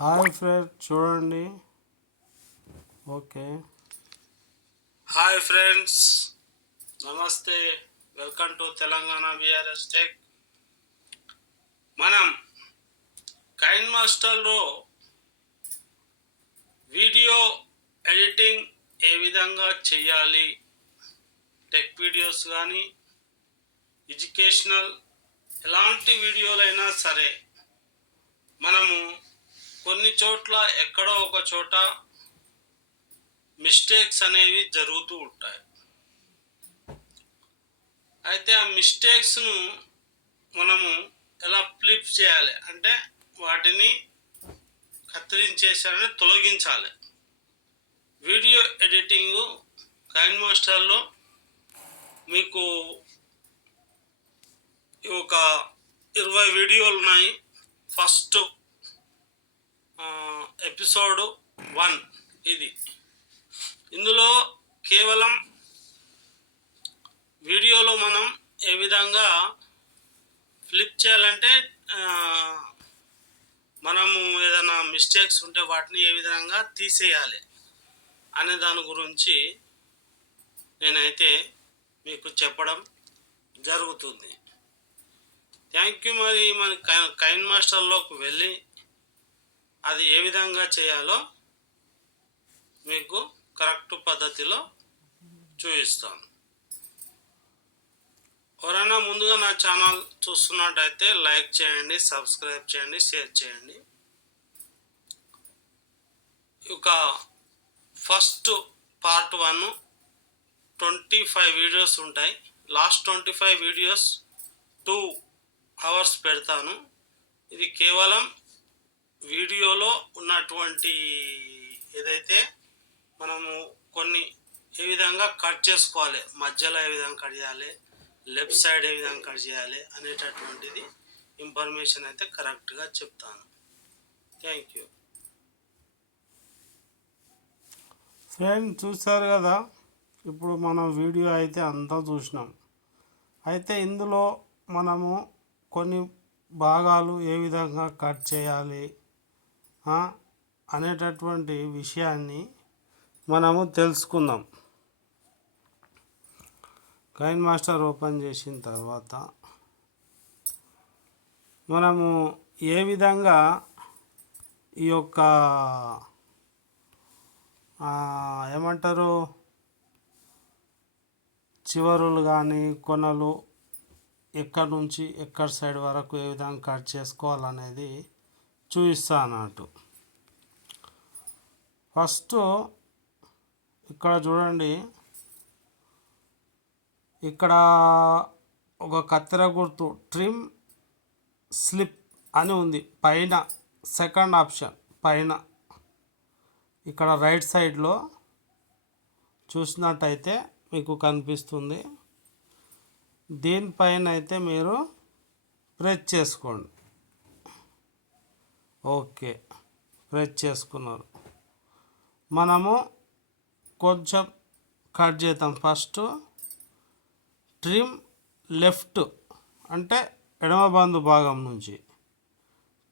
Hi friend చూడండి. Okay. Hi friends, నమస్తే. Welcome to Telangana BRS tech. మనం కైన్ మాస్టర్లో వీడియో ఎడిటింగ్ ఏ విధంగా చేయాలి, టెక్ వీడియోస్ కానీ ఎడ్యుకేషనల్ ఎలాంటి వీడియోలైనా సరే మనము కొన్ని చోట్ల ఎక్కడో ఒక చోట మిస్టేక్స్ అనేవి జరుగుతూ ఉంటాయి. అయితే ఆ మిస్టేక్స్ను మనము ఎలా ఫ్లిప్ చేయాలి అంటే వాటిని కత్తిరించేసారని తొలగించాలి. వీడియో ఎడిటింగ్ కైన్ మాస్టర్లో మీకు ఒక 20 వీడియోలు ఉన్నాయి. ఫస్ట్ ఎపిసోడ్ 1 ఇది. ఇందులో కేవలం వీడియోలో మనం ఏ విధంగా ఫ్లిప్ చేయాలంటే మనము ఏదైనా మిస్టేక్స్ ఉంటే వాటిని ఏ విధంగా తీసేయాలి అనే దాని గురించి నేనైతే మీకు చెప్పడం జరుగుతుంది. Thank you. మరి మన కైన్ మాస్టర్లోకి వెళ్ళి అది ఏ విధంగా చేయాలో మీకు కరెక్ట్ పద్ధతిలో చూపిస్తాను. ఎవరైనా ముందుగా నా ఛానల్ చూస్తున్నట్టయితే లైక్ చేయండి, సబ్స్క్రైబ్ చేయండి, షేర్ చేయండి. ఇక ఫస్ట్ పార్ట్ 1 25 వీడియోస్ ఉంటాయి. లాస్ట్ 25 వీడియోస్ 2 అవర్స్ పెడతాను. ఇది కేవలం వీడియోలో ఉన్నటువంటి ఏదైతే మనము కొన్ని ఏ విధంగా కట్ చేసుకోవాలి, మధ్యలో ఏ విధంగా కట్ చేయాలి, లెఫ్ట్ సైడ్ ఏ విధంగా కట్ చేయాలి అనేటటువంటిది ఇన్ఫర్మేషన్ అయితే కరెక్ట్గా చెప్తాను. Thank you. ఫ్రెండ్ చూశారు కదా, ఇప్పుడు మనం వీడియో అయితే అంతా చూసినాం. అయితే ఇందులో మనము కొన్ని భాగాలు ఏ విధంగా కట్ చేయాలి అనేటటువంటి విషయాన్ని మనము తెలుసుకుందాం. కైన్ మాస్టర్ ఓపెన్ చేసిన తర్వాత మనము ఏ విధంగా ఈ యొక్క ఏమంటారు చివరులు కానీ కొనలు ఎక్కడి నుంచి ఎక్కడి సైడ్ వరకు ఏ విధంగా కట్ చేసుకోవాలనేది చూపిస్తా అన్నట్టు. ఫస్ట్ ఇక్కడ చూడండి, ఇక్కడ ఒక కత్తెర గుర్తు ట్రిమ్ స్లిప్ అని ఉంది పైన, సెకండ్ ఆప్షన్ పైన ఇక్కడ రైట్ సైడ్లో చూసినట్టయితే మీకు కనిపిస్తుంది. దీనిపైన అయితే మీరు ప్రెస్ చేసుకోండి. ఓకే, ప్రెస్ చేసుకున్నారు. మనము కొంచెం కట్ చేద్దాం. ఫస్ట్ ట్రిమ్ లెఫ్ట్ అంటే ఎడమ బంధు భాగం నుంచి,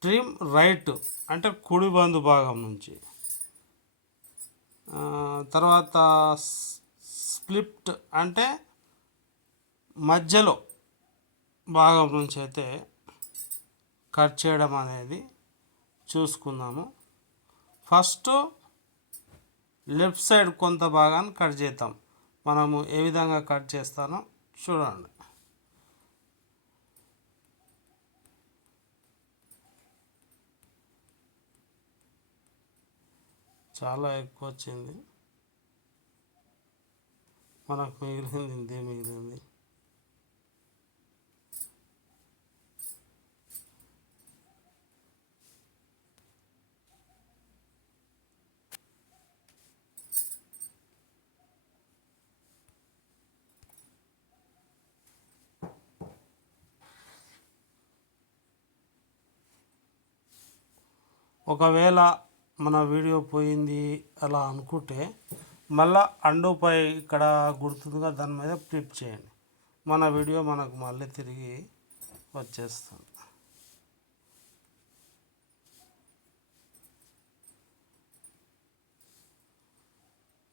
ట్రిమ్ రైట్ అంటే కుడి బంధు భాగం నుంచి, తర్వాత స్ప్లిట్ అంటే మధ్యలో భాగం నుంచి అయితే కట్ చేయడం అనేది చూసుకుందాము. ఫస్ట్ లెఫ్ట్ సైడ్ కొంత భాగాన్ని కట్ చేద్దాం. మనము ఏ విధంగా కట్ చేస్తానో చూడండి. చాలా ఎక్కువ వచ్చింది, మనకు మిగిలింది ఇంతే మిగిలింది. ఒకవేళ మన వీడియో పోయింది అలా అనుకుంటే మళ్ళీ అండుపై ఇక్కడ గుర్తుందిగా దాని మీద ఫ్లిప్ చేయండి. మన వీడియో మనకు మళ్ళీ తిరిగి వచ్చేస్తుంది.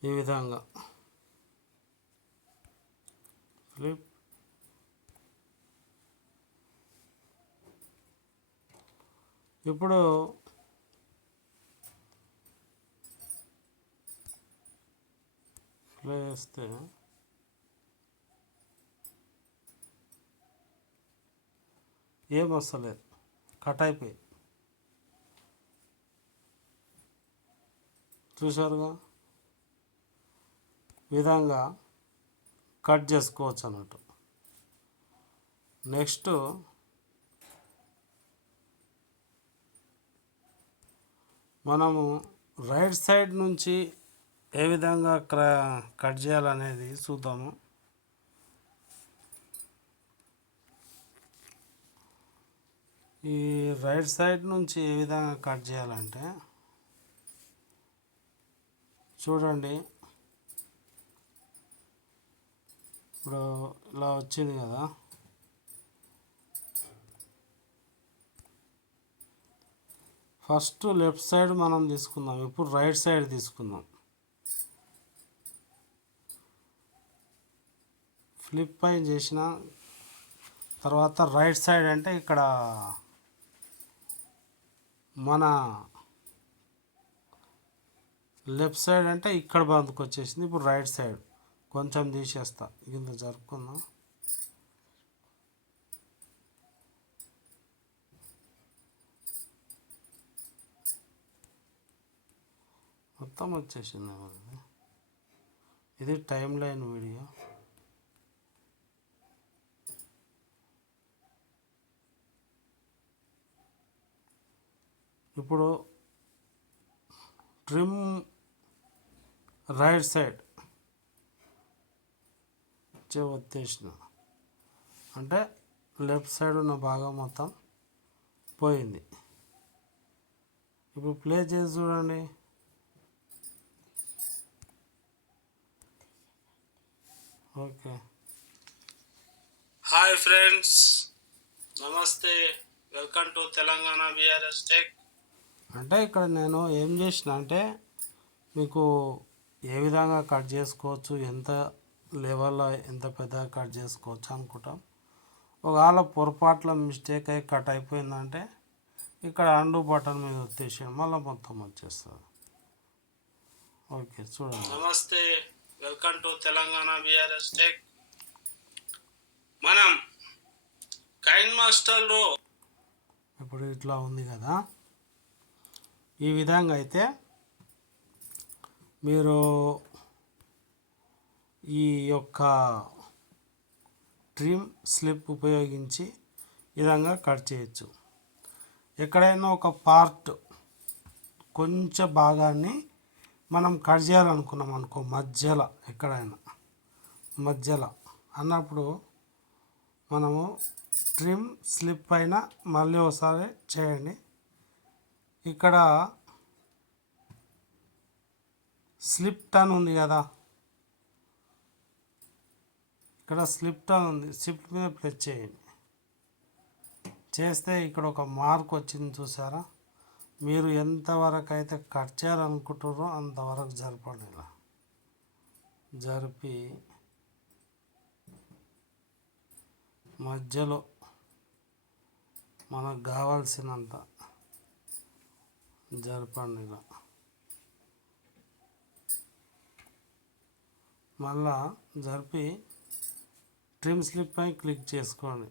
ఈ విధంగా ఫ్లిప్. ఇప్పుడు ప్లే చేస్తే ఏం వస్తలేదు, కట్ అయిపోయి. చూసారుగా, విధంగా కట్ చేసుకోవచ్చు అన్నట్టు. నెక్స్ట్ మనము రైట్ సైడ్ నుంచి ఏ విధంగా కట్ చేయాలనేది చూద్దాము. ఈ రైట్ సైడ్ నుంచి ఏ విధంగా కట్ చేయాలంటే చూడండి, ఇప్పుడు ఇలా వచ్చింది కదా, ఫస్ట్ లెఫ్ట్ సైడ్ మనం తీసుకుందాం, ఇప్పుడు రైట్ సైడ్ తీసుకుందాం. ఫ్లిప్ పై చేసిన తర్వాత రైట్ సైడ్ అంటే ఇక్కడ మన లెఫ్ట్ సైడ్ అంటే ఇక్కడ బందుకు వచ్చేసింది. ఇప్పుడు రైట్ సైడ్ కొంచెం తీసేస్తా, కింద జరుపుకుందాం. మొత్తం వచ్చేసింది. ఇది టైం లైన్ వీడియో. ఇప్పుడు ట్రిమ్ రైట్ సైడ్ వచ్చేసిన అంటే లెఫ్ట్ సైడ్ ఉన్న భాగం మొత్తం పోయింది. ఇప్పుడు ప్లే చేసి చూడండి. ఓకే. హాయ్ ఫ్రెండ్స్, నమస్తే, welcome to Telangana BRS tech. అంటే ఇక్కడ నేను ఏం చేసిన అంటే మీకు ఏ విధంగా కట్ చేసుకోవచ్చు, ఎంత లెవెల్లో ఎంత పెద్దగా కట్ చేసుకోవచ్చు అనుకుంటాం. ఒకవేళ పొరపాట్ల మిస్టేక్ అయి కట్ అయిపోయిందంటే ఇక్కడ అండు బటన్ మీద వచ్చేసి మళ్ళీ మొత్తం వచ్చేస్తుంది. ఓకే, చూడండి. నమస్తే, welcome to Telangana BRS tech. మనం కైన్ మాస్టర్లో ఇప్పుడు ఇట్లా ఉంది కదా, ఈ విధంగా అయితే మీరు ఈ యొక్క ట్రిమ్ స్లిప్ ఉపయోగించి ఈ విధంగా కట్ చేయొచ్చు. ఎక్కడైనా ఒక పార్ట్ కొంచెం భాగాన్ని మనం కట్ చేయాలనుకున్నాం అనుకో, మధ్యలో ఎక్కడైనా మధ్యలో అన్నప్పుడు మనము ట్రిమ్ స్లిప్ పైన మళ్ళీ ఒకసారి చేయండి. ఇక్కడ స్లిప్ టర్న్ ఉంది కదా, ఇక్కడ స్లిప్ టర్న్ ఉంది, స్లిప్ మీద ప్రెస్ చేయండి. చేస్తే ఇక్కడ ఒక మార్క్ వచ్చింది చూసారా. మీరు ఎంతవరకు అయితే కట్ చేయాలనుకుంటారో అంతవరకు జరపండి. ఇలా జరిపి మధ్యలో మనకు కావాల్సినంత జరపండి. ఇలా మళ్ళా జరిపి ట్రిమ్ స్లిప్ పై క్లిక్ చేసుకోండి.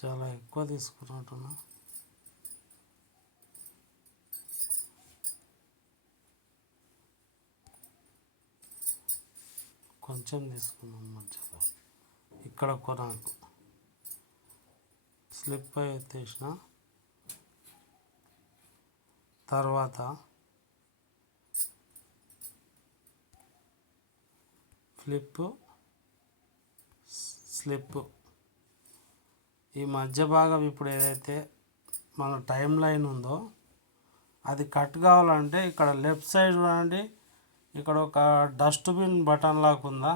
చాలా ఎక్కువ తీసుకున్నట్టున్నా. కొంచెం తీసుకున్నాం మధ్యలో. ఇక్కడ కొరకు స్లిప్ అయి ఎత్తేసిన తర్వాత ఫ్లిప్ స్లిప్ ఈ మధ్య భాగం ఇప్పుడు ఏదైతే మన టైం లైన్ ఉందో అది కట్ కావాలంటే ఇక్కడ లెఫ్ట్ సైడ్ చూడండి, ఇక్కడ ఒక డస్ట్బిన్ బటన్ లాగా ఉందా,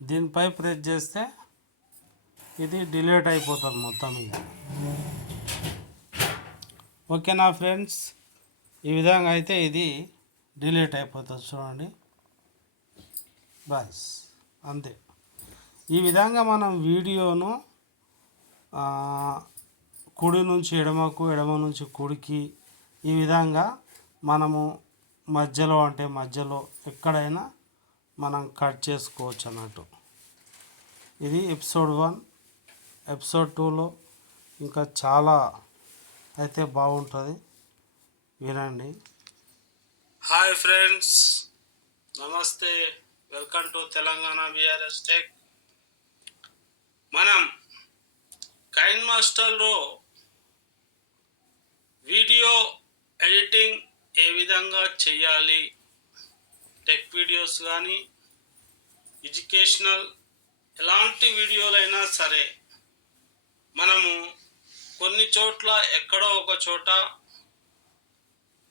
దీనిపై ప్రెస్ చేస్తే ఇది డిలీట్ అయిపోతుంది మొత్తం ఇక. ఓకేనా ఫ్రెండ్స్, ఈ విధంగా అయితే ఇది డిలీట్ అయిపోతుంది చూడండి. బస్ అంతే. ఈ విధంగా మనం వీడియోను కుడి నుంచి ఎడమకు, ఎడమ నుంచి కుడికి, ఈ విధంగా మనము మధ్యలో ఎక్కడైనా మనం కట్ చేసుకోవచ్చు అన్నట్టు. ఇది ఎపిసోడ్ 1. ఎపిసోడ్ 2లో ఇంకా చాలా అయితే బాగుంటుంది, వినండి. హాయ్ ఫ్రెండ్స్, నమస్తే, welcome to Telangana VRS tech. మనం కైన్ మాస్టర్లో వీడియో ఎడిటింగ్ ఏ విధంగా చేయాలి, టెక్ వీడియోస్ కానీ ఎడ్యుకేషనల్ ఎలాంటి వీడియోలైనా సరే, మనము కొన్ని చోట్ల ఎక్కడో ఒక చోట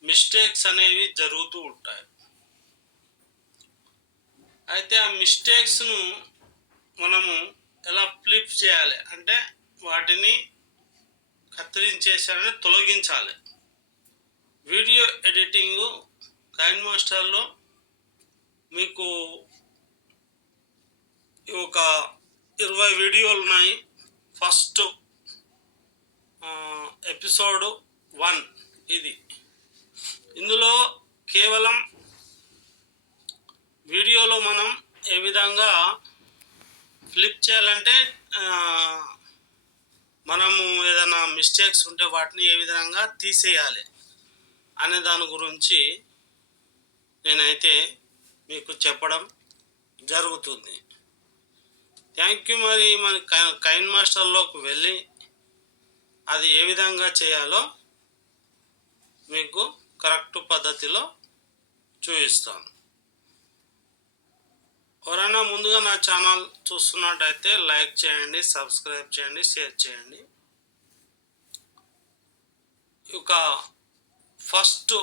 మిస్టేక్స్ అనేవి జరుగుతూ ఉంటాయి. అయితే ఆ మిస్టేక్స్ను మనము ఎలా ఫ్లిప్ చేయాలి అంటే వాటిని కత్తిరించేసారని తొలగించాలి. వీడియో ఎడిటింగ్ కైన్ మాస్టర్లో మీకు ఒక 20 వీడియోలు ఉన్నాయి. ఫస్ట్ ఎపిసోడ్ 1 ఇది. ఇందులో కేవలం వీడియోలో మనం ఏ విధంగా ఫ్లిప్ చేయాలంటే మనము ఏదైనా మిస్టేక్స్ ఉంటే వాటిని ఏ విధంగా తీసేయాలి అనే దాని గురించి నేనైతే మీకు చెప్పడం జరుగుతుంది. Thank you. మరి మన కైన్ మాస్టర్లోకి వెళ్ళి అది ఏ విధంగా చేయాలో మీకు కరెక్ట్ పద్ధతిలో చూపిస్తాను. ఎవరైనా ముందుగా నా ఛానల్ చూస్తున్నట్టయితే లైక్ చేయండి, సబ్స్క్రైబ్ చేయండి, షేర్ చేయండి. ఇక ఫస్ట్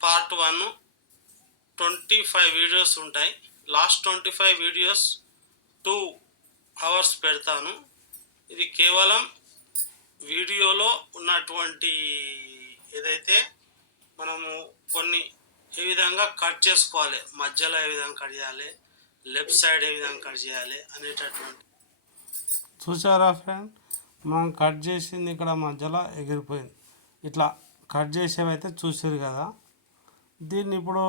పార్ట్ 1 25 వీడియోస్ ఉంటాయి. లాస్ట్ 25 వీడియోస్ 2 అవర్స్ పెడతాను. ఇది కేవలం వీడియోలో ఉన్నటువంటి ఏదైతే మనము కొన్ని ఏ విధంగా కట్ చేసుకోవాలి, మధ్యలో ఏ విధంగా కట్ చేయాలి, లెఫ్ట్ సైడ్ ఏ విధంగా కట్ చేయాలి అనేటటువంటి. చూసారా ఫ్రెండ్, మనం కట్ చేసింది ఇక్కడ మధ్యలో ఎగిరిపోయింది. ఇట్లా కట్ చేసేవైతే చూసారు కదా. దీన్ని ఇప్పుడు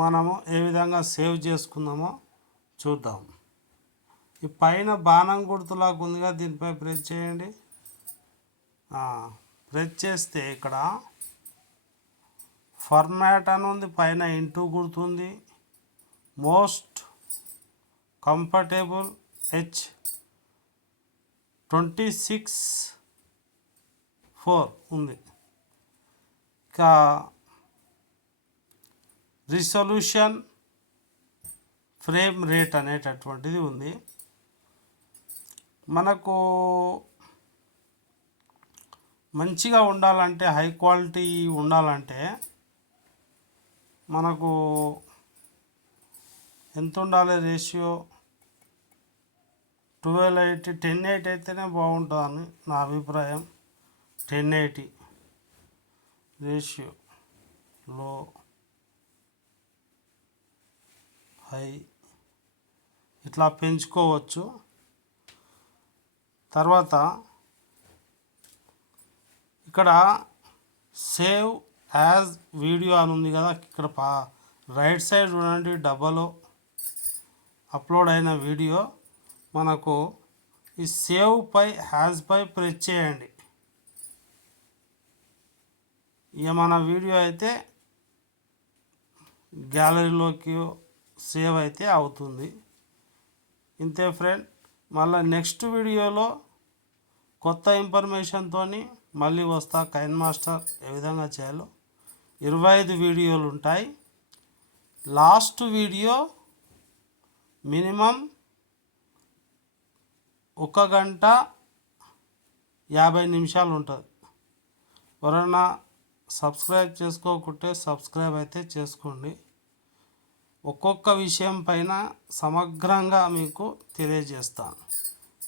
మనము ఏ విధంగా సేవ్ చేసుకుందామో చూద్దాం. ఈ పైన బాణం గుర్తులాగా ఉందిగా, దీనిపై ప్రెస్ చేయండి. ప్రెస్ చేస్తే ఇక్కడ ఫార్మాట్ అని ఉంది, పైన ఇంటూ గుర్తుంది, మోస్ట్ కంఫర్టబుల్ H.26.4 ఉంది. ఇంకా రిజల్యూషన్ ఫ్రేమ్ రేట్ అనేటటువంటిది ఉంది. మనకు మంచిగా ఉండాలంటే, హై క్వాలిటీ ఉండాలంటే మనకు ఎంత ఉండాలి రేషియో? 1280 1080 అయితేనే బాగుంటుందని నా అభిప్రాయం. 1080 రేషియో, లో, హై ఇట్లా పెంచుకోవచ్చు. తర్వాత ఇక్కడ సేవ్ యాజ్ వీడియో అని ఉంది కదా, ఇక్కడ రైట్ సైడ్ చూడండి, డబ్బాలో అప్లోడ్ అయిన వీడియో మనకు ఈ సేవ్ పై హ్యాజ్ పై ప్రెస్ చేయండి. ఇక మన వీడియో అయితే గ్యాలరీలోకి సేవ్ అయితే అవుతుంది. ఇంతే ఫ్రెండ్. మళ్ళీ నెక్స్ట్ వీడియోలో కొత్త ఇన్ఫర్మేషన్తో మళ్ళీ వస్తా. కైన్ మాస్టర్ ఏ విధంగా చేయాలో 25 వీడియోలు ఉంటాయి. లాస్ట్ వీడియో మినిమం 1 గంట 50 నిమిషాలు ఉంటుంది. ఎవరైనా సబ్స్క్రైబ్ చేసుకోకుంటే సబ్స్క్రైబ్ అయితే చేసుకోండి. ఒక్కొక్క విషయం పైన సమగ్రంగా మీకు తెలియజేస్తాను.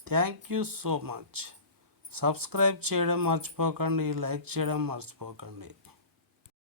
Thank you so much. Subscribe చేయడం మర్చిపోకండి, లైక్ చేయడం మర్చిపోకండి.